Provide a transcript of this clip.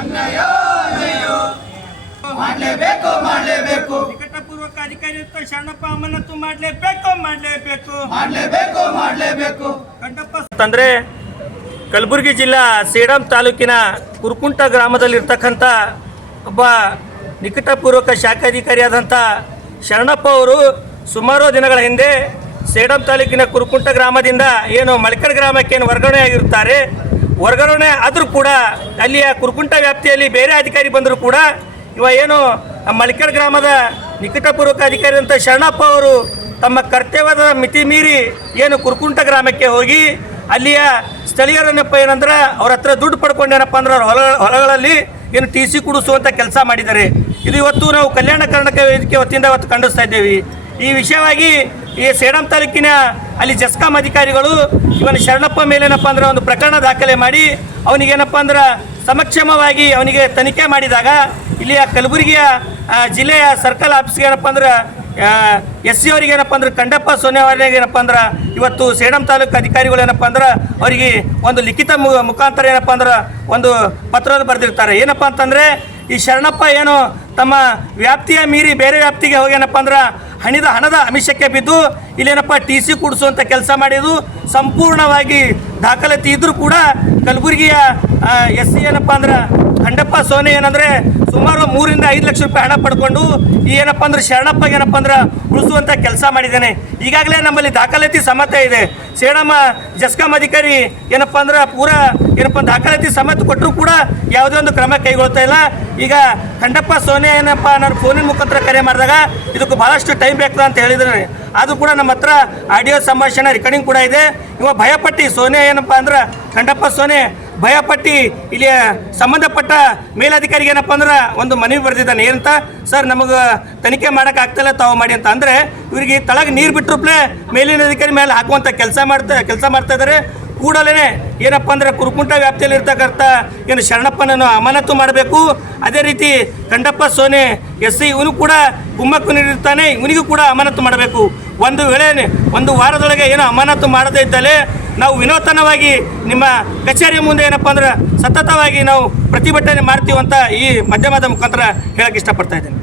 ಅನ್ಯಾಯ ಮಾಡಲೇಬೇಕು ಮಾಡಲೇಬೇಕು ನಿಕಟಪೂರ್ವಕ ಅಧಿಕಾರಿ ಶರಣಪ್ಪ ಅಮಾನತು ಮಾಡಲೇಬೇಕು ಮಾಡಲೇಬೇಕು ಮಾಡಲೇಬೇಕು ಮಾಡಲೇಬೇಕು ಅಂತಂದ್ರೆ ಕಲಬುರಗಿ ಜಿಲ್ಲಾ ಸೇಡಂ ತಾಲೂಕಿನ ಕುರುಕುಂಟ ಗ್ರಾಮದಲ್ಲಿರ್ತಕ್ಕಂಥ ಒಬ್ಬ ನಿಕಟಪೂರ್ವಕ ಶಾಖಾಧಿಕಾರಿಯಾದಂಥ ಶರಣಪ್ಪ ಅವರು ಸುಮಾರು ದಿನಗಳ ಹಿಂದೆ ಸೇಡಂ ತಾಲೂಕಿನ ಕುರುಕುಂಟ ಗ್ರಾಮದಿಂದ ಏನು ಮಳಕಡ್ ಗ್ರಾಮಕ್ಕೆ ಏನು ವರ್ಗಾವಣೆ ಆಗಿರುತ್ತಾರೆ. ವರ್ಗಾವಣೆ ಆದರೂ ಕೂಡ ಅಲ್ಲಿಯ ಕುರುಕುಂಟ ವ್ಯಾಪ್ತಿಯಲ್ಲಿ ಬೇರೆ ಅಧಿಕಾರಿ ಬಂದರೂ ಕೂಡ ಏನು ಮಳಕಡ್ ಗ್ರಾಮದ ನಿಕಟಪೂರ್ವಕ ಅಧಿಕಾರಿ ಅಂತ ಶರಣಪ್ಪ ಅವರು ತಮ್ಮ ಕರ್ತವ್ಯದ ಮಿತಿ ಮೀರಿ ಏನು ಕುರುಕುಂಟ ಗ್ರಾಮಕ್ಕೆ ಹೋಗಿ ಅಲ್ಲಿಯ ಸ್ಥಳೀಯರನ್ನಪ್ಪ ಏನಂದ್ರೆ ಅವ್ರ ಹತ್ರ ದುಡ್ಡು ಪಡ್ಕೊಂಡೇನಪ್ಪ ಅಂದ್ರೆ ಅವ್ರ ಹೊಲಗಳಲ್ಲಿ ಏನು TC ಕೊಡಿಸುವಂಥ ಕೆಲಸ ಮಾಡಿದ್ದಾರೆ. ಇದು ಇವತ್ತು ನಾವು ಕಲ್ಯಾಣ ಕರ್ನಾಟಕ ವೇದಿಕೆ ವತಿಯಿಂದ ಇವತ್ತು ಖಂಡಿಸ್ತಾ ಇದ್ದೇವೆ. ಈ ವಿಷಯವಾಗಿ ಈ ಸೇಡಂ ತಾಲೂಕಿನ ಅಲ್ಲಿ ಜಸ್ಕಾಂ ಅಧಿಕಾರಿಗಳು ಇವನ ಶರಣಪ್ಪ ಮೇಲೇನಪ್ಪ ಅಂದ್ರೆ ಒಂದು ಪ್ರಕರಣ ದಾಖಲೆ ಮಾಡಿ ಅವನಿಗೇನಪ್ಪ ಅಂದ್ರೆ ಸಮಕ್ಷಮವಾಗಿ ಅವನಿಗೆ ತನಿಖೆ ಮಾಡಿದಾಗ ಇಲ್ಲಿಯ ಕಲಬುರಗಿಯ ಜಿಲ್ಲೆಯ ಸರ್ಕಲ್ ಆಫೀಸ್ಗೆ ಏನಪ್ಪ ಅಂದ್ರೆ SC ಅವರಿಗೆ ಏನಪ್ಪ ಅಂದ್ರೆ ಕಂಡಪ್ಪ ಸೋನೆ ಅವರಿಗೆ ಏನಪ್ಪ ಅಂದ್ರೆ ಇವತ್ತು ಸೇಡಂ ತಾಲೂಕು ಅಧಿಕಾರಿಗಳು ಏನಪ್ಪ ಅಂದ್ರೆ ಅವರಿಗೆ ಒಂದು ಲಿಖಿತ ಮುಖಾಂತರ ಏನಪ್ಪ ಅಂದ್ರೆ ಒಂದು ಪತ್ರವನ್ನು ಬರೆದಿರ್ತಾರೆ. ಏನಪ್ಪ ಅಂತಂದರೆ ಈ ಶರಣಪ್ಪ ಏನು ತಮ್ಮ ವ್ಯಾಪ್ತಿಯ ಮೀರಿ ಬೇರೆ ವ್ಯಾಪ್ತಿಗೆ ಹೋಗಿ ಏನಪ್ಪ ಅಂದ್ರೆ ಹಣದ ಆಮಿಷಕ್ಕೆ ಬಿದ್ದು ಇಲ್ಲೇನಪ್ಪ TC ಕೊಡಿಸುವಂಥ ಕೆಲಸ ಮಾಡಿದ್ದು ಸಂಪೂರ್ಣವಾಗಿ ದಾಖಲಾತಿ ಇದ್ದರೂ ಕೂಡ ಕಲಬುರಗಿಯ SC ಏನಪ್ಪ ಅಂದ್ರೆ ಕಂಡಪ್ಪ ಸೋನೆ ಏನಂದರೆ ಸುಮಾರು 3 ರಿಂದ 5 ಲಕ್ಷ ರೂಪಾಯಿ ಹಣ ಪಡ್ಕೊಂಡು ಈ ಏನಪ್ಪ ಅಂದ್ರೆ ಶರಣಪ್ಪಗೆ ಏನಪ್ಪ ಅಂದ್ರೆ ಉಳಿಸುವಂಥ ಕೆಲಸ ಮಾಡಿದ್ದಾನೆ. ಈಗಾಗಲೇ ನಮ್ಮಲ್ಲಿ ದಾಖಲಾತಿ ಸಮೇತ ಇದೆ. ಸೇಡಂ ಜಸ್ಕಾಂ ಅಧಿಕಾರಿ ಏನಪ್ಪ ಅಂದ್ರೆ ಏನಪ್ಪ ದಾಖಲಾತಿ ಸಮೇತ ಕೊಟ್ಟರು ಕೂಡ ಯಾವುದೇ ಒಂದು ಕ್ರಮ ಕೈಗೊಳ್ತಾ ಇಲ್ಲ. ಈಗ ಕಂಡಪ್ಪ ಸೋನೆ ಏನಪ್ಪ ನಾನು ಫೋನಿನ ಮುಖಾಂತರ ಕರೆ ಮಾಡಿದಾಗ ಇದಕ್ಕೆ ಭಾಳಷ್ಟು ಟೈಮ್ ಬೇಕು ಅಂತ ಹೇಳಿದ್ದಾರೆ. ಅದು ಕೂಡ ನಮ್ಮ ಹತ್ರ ಆಡಿಯೋ ಸಂಭಾಷಣೆ ರೆಕಾರ್ಡಿಂಗ್ ಕೂಡ ಇದೆ. ಇವ ಭಯಪಟ್ಟು ಸೋನೆ ಏನಪ್ಪ ಅಂದ್ರೆ ಕಂಡಪ್ಪ ಸೋನೆ ಭಯಪಟ್ಟು ಇಲ್ಲಿ ಸಂಬಂಧಪಟ್ಟ ಮೇಲಧಿಕಾರಿಗೆ ಏನಪ್ಪ ಅಂದ್ರೆ ಒಂದು ಮನವಿ ಬರೆದಿದ್ದಾನೆ. ಏನಂತ, ಸರ್ ನಮಗೆ ತನಿಖೆ ಮಾಡೋಕ್ಕಾಗ್ತಿಲ್ಲ ತಾವು ಮಾಡಿ ಅಂತ. ಅಂದರೆ ಇವರಿಗೆ ತಳಗೆ ನೀರು ಬಿಟ್ಟರುಪ್ಲೆ ಮೇಲಿನ ಅಧಿಕಾರಿ ಮೇಲೆ ಹಾಕುವಂಥ ಕೆಲಸ ಮಾಡ್ತಾ ಇದ್ದಾರೆ. ಕೂಡಲೇ ಏನಪ್ಪ ಅಂದ್ರೆ ಕುರುಕುಂಟ ವ್ಯಾಪ್ತಿಯಲ್ಲಿ ಇರ್ತಕ್ಕಂಥ ಏನು ಶರಣಪ್ಪನನ್ನು ಅಮಾನತು ಮಾಡಬೇಕು. ಅದೇ ರೀತಿ ಕಂಡಪ್ಪ ಸೋನೆ SC ಇವನು ಕೂಡ ಕುಮ್ಮಕ್ಕು ನೀಡಿರ್ತಾನೆ, ಇವನಿಗೂ ಕೂಡ ಅಮಾನತು ಮಾಡಬೇಕು. ಒಂದು ವೇಳೆ ಒಂದು ವಾರದೊಳಗೆ ಏನು ಅಮಾನತು ಮಾಡದೇ ಇದ್ದಲ್ಲಿ ನಾವು ವಿನೂತನವಾಗಿ ನಿಮ್ಮ ಕಚೇರಿಯ ಮುಂದೆ ಏನಪ್ಪ ಅಂದ್ರೆ ಸತತವಾಗಿ ನಾವು ಪ್ರತಿಭಟನೆ ಮಾಡ್ತೀವಿ ಅಂತ ಈ ಮಾಧ್ಯಮದ ಮುಖಾಂತರ ಹೇಳಕ್ಕೆ ಇಷ್ಟಪಡ್ತಾ ಇದ್ದೇನೆ.